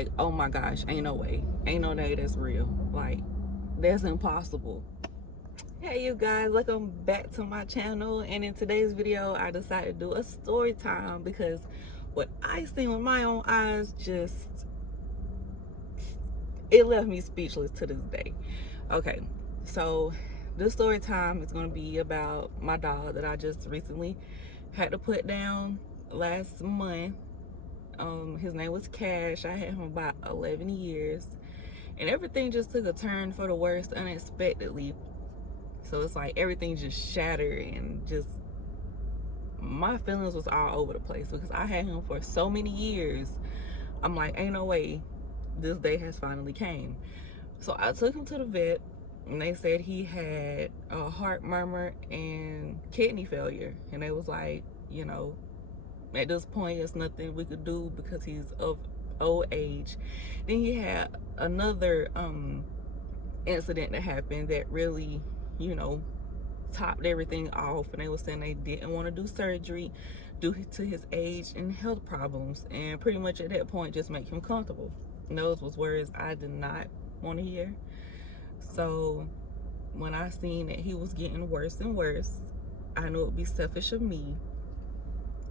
like, oh my gosh, ain't no way. Ain't no way that's real. Like, that's impossible. Hey you guys, welcome back to my channel. And in today's video, I decided to do a story time because what I seen with my own eyes just, it left me speechless to this day. Okay, so this story time is going to be about my dog that I just recently had to put down last month. His name was Cash. I had him about 11 years, and everything just took a turn for the worst unexpectedly. So it's like everything just shattered, and just my feelings was all over the place because I had him for so many years. I'm like, ain't no way this day has finally came. So I took him to the vet, and they said he had a heart murmur and kidney failure. And they was like, you know, at this point, there's nothing we could do because he's of old age. Then he had another incident that happened that really, you know, topped everything off. And they were saying they didn't want to do surgery due to his age and health problems. And pretty much at that point, just make him comfortable. And those was words I did not want to hear. So when I seen that he was getting worse and worse, I knew it would be selfish of me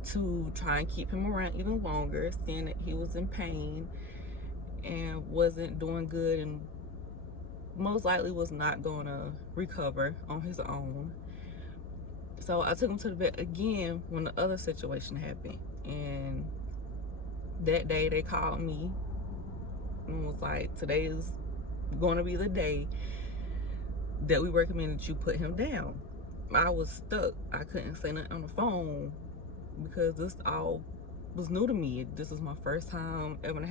to try and keep him around even longer, seeing that he was in pain and wasn't doing good and most likely was not going to recover on his own. So I took him to the vet again when the other situation happened. And that day they called me and was like, today is going to be the day that we recommend that you put him down. I was stuck. I couldn't say nothing on the phone because this all was new to me. This is my first time ever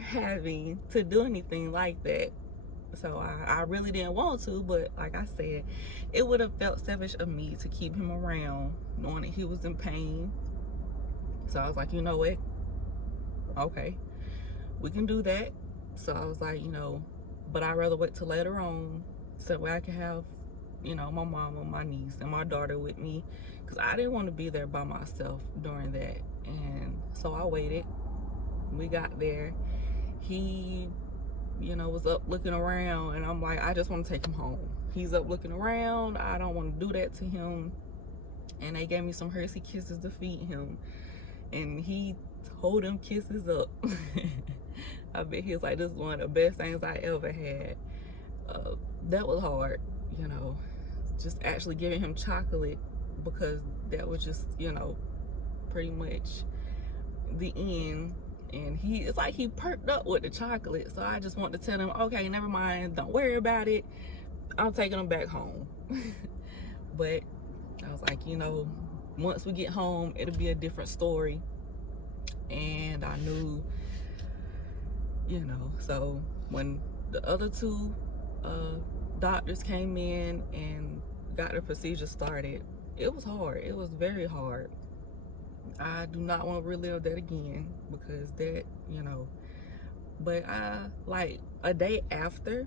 having to do anything like that. So I really didn't want to, but like I said, it would have felt selfish of me to keep him around knowing that he was in pain. So I was like, you know what? Okay, we can do that. So I was like, you know, but I'd rather wait till later on so that way I can have, you know, my mama, my niece, and my daughter with me, because I didn't want to be there by myself during that. And so I waited. We got there. He, you know, was up looking around, and I'm like, I just want to take him home. He's up looking around. I don't want to do that to him. And they gave me some Hershey Kisses to feed him, and he told them kisses up. I bet he was like, this is one of the best things I ever had. That was hard, you know, just actually giving him chocolate, because that was just, you know, pretty much the end. And it's like he perked up with the chocolate. So I just want to tell him, okay, never mind, don't worry about it, I'm taking him back home. But I was like, you know, once we get home, it'll be a different story. And I knew, you know, so when the other two doctors came in and got the procedure started, it was hard. It was very hard. I do not want to relive that again, because that, you know, but like a day after,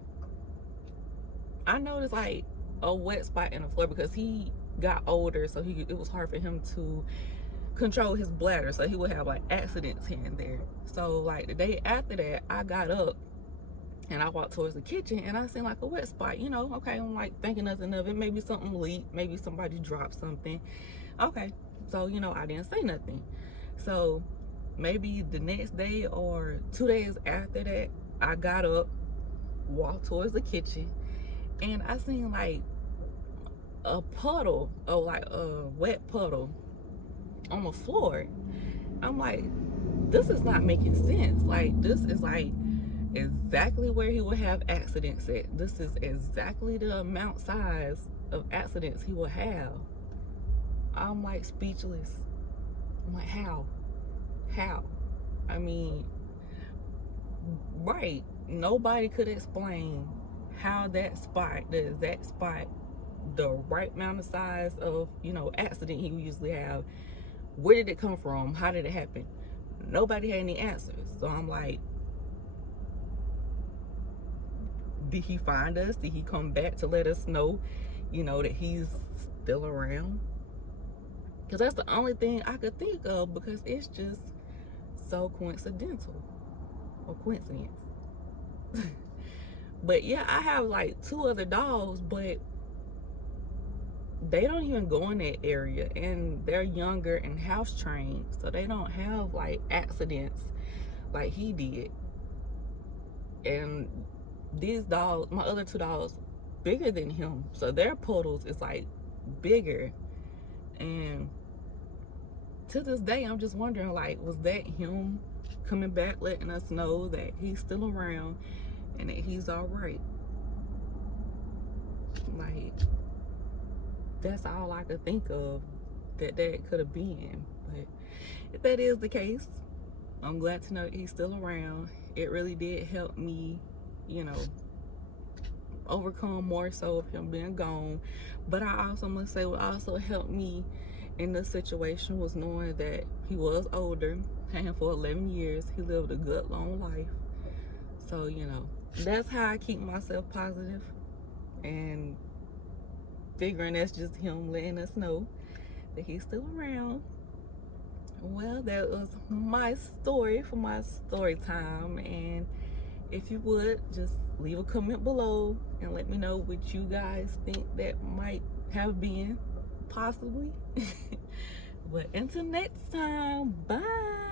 I noticed like a wet spot in the floor because he got older, so it was hard for him to control his bladder, so he would have like accidents here and there. So like the day after that, I got up and I walked towards the kitchen and I seen like a wet spot, you know. Okay, I'm like thinking nothing of it. Maybe something leaked, maybe somebody dropped something. Okay, so, you know, I didn't say nothing. So maybe the next day or 2 days after that, I got up, walked towards the kitchen, and I seen like a puddle, or like a wet puddle on the floor. I'm like, this is not making sense. Like, this is like exactly where he would have accidents at. This is exactly the amount size of accidents he will have. I'm like speechless. I'm like, how? I mean, right, nobody could explain how that spot, the exact spot, the right amount of size of, you know, accident he would usually have, where did it come from? How did it happen? Nobody had any answers. So I'm like, did he find us? Did he come back to let us know, you know, that he's still around? Because that's the only thing I could think of, because it's just so coincidental. or coincidence. But yeah, I have like 2 other dogs, but they don't even go in that area, and they're younger and house trained, so they don't have like accidents like he did. And these dogs, my other 2 dogs, bigger than him, so their puddles is like bigger. And to this day, I'm just wondering, like, was that him coming back, letting us know that he's still around and that he's all right? Like, that's all I could think of that could have been. But if that is the case, I'm glad to know that he's still around. It really did help me, you know, overcome more so of him being gone. But I also must say what also helped me in this situation was knowing that he was older, had him for 11 years. He lived a good long life. So, you know, that's how I keep myself positive, and figuring that's just him letting us know that he's still around. Well, that was my story for my story time. And if you would, just leave a comment below and let me know what you guys think that might have been, possibly. But until next time, bye.